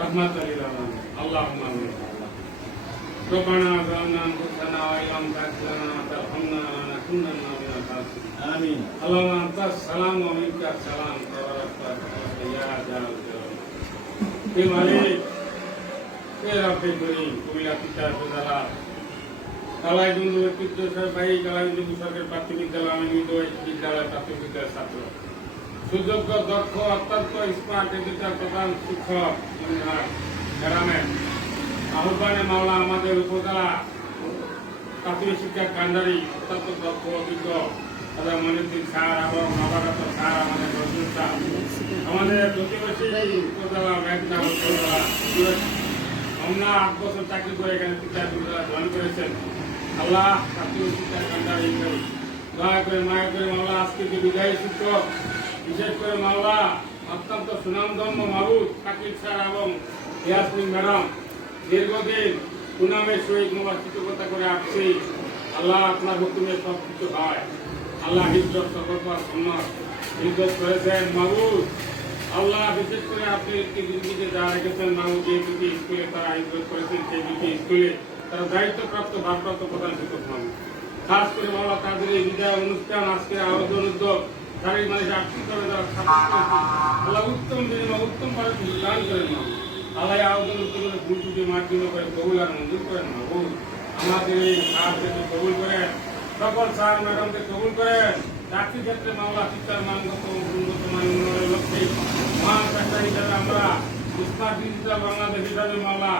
رحمة للعالمين اللهم آمين ربنا ظلمنا أنفسنا وإن لم تغفر لنا وترحمنا لنكونن من الخاسرين আমিন اللهم أنت السلام ومنك السلام تبارك وتعالى يا ذا الجلال হে মালিক হে রব্বে করিম কুমিল্লা পিতা প্রজালা কালাই বন্ধু ঐতিহ্য ভাই কালাই বন্ধু সরকার প্রাথমিক বিদ্যালয় আমি নির্দয় বিদ্যালয় প্রাথমিক বিদ্যালয়ের ছাত্র সুযোগ্য দক্ষ, অত্যন্ত স্মার্ট এডিটার প্রধান শিক্ষক গ্রামের আহ্বানে মাওলা আমাদের উপজেলা প্রাথমিক শিক্ষা কান্ডারি অত্যন্ত দক্ষ, অভিজ্ঞ তাদের মনিদ্দিন স্যার এবং নবাগত স্যার আমাদের স্যার। আমাদের প্রতিবেশী উপজেলা মেঘনা উপজেলা আমরা আট বছর চাকরি করে এখানে শিক্ষা জয়েন করেছেন। আল্লাহ প্রাথমিক শিক্ষা কান্ডারি দয়া করে মায়া করে মাওলা আজকে বিদায়ী শিক্ষক বিশেষ করে মাওলা, অত্যন্ত সুনামধন্য মাহবুব শাকিব স্যার এবং ইয়াসমিন ম্যাডাম, দীর্ঘদিন সুনামের সহিত কৃতজ্ঞতা করে আসছি। আল্লাহ আপনার হুকুমে সব কিছু হয়। আল্লাহ হিজরত সকলবার সম্মান হিজরত করেছেন মাহবুব আল্লাহ বিশেষ করে আপনি একটি দুর্নীতি যা রেখেছেন মাহবুব যে দুটি স্কুলে তারা হিজরত করেছেন, সেই দুটি স্কুলে তারা দায়িত্বপ্রাপ্ত ভারপ্রাপ্ত প্রধান শিক্ষক মাহবুব খাস করে মাওলা তাদের এই বিদায় অনুষ্ঠান আজকে আয়োজন উদ্যোগ শারীরিক মানুষ আর্থিকভাবে যারা ছাত্র করেছেন, আল্লাহ উত্তম বিনিময় উত্তম ভাবে দান করেন না আল্লাহ এই আয়োজন উদ্যোগের ভুল ত্রুটি মার্জিত করে কবুল আর মঞ্জুর করেন না ভুল আমাদের এই সাহায্যকে কবুল করে সকল স্যার ম্যাডামকে কবুল করে চাকরি ক্ষেত্রে মামলা শিক্ষার ও উন্নত মান উন্নয়নের লক্ষ্যে মহান হিসাবে আমরা স্মার্ট ডিজিটাল বাংলাদেশ হিসাবে মামলা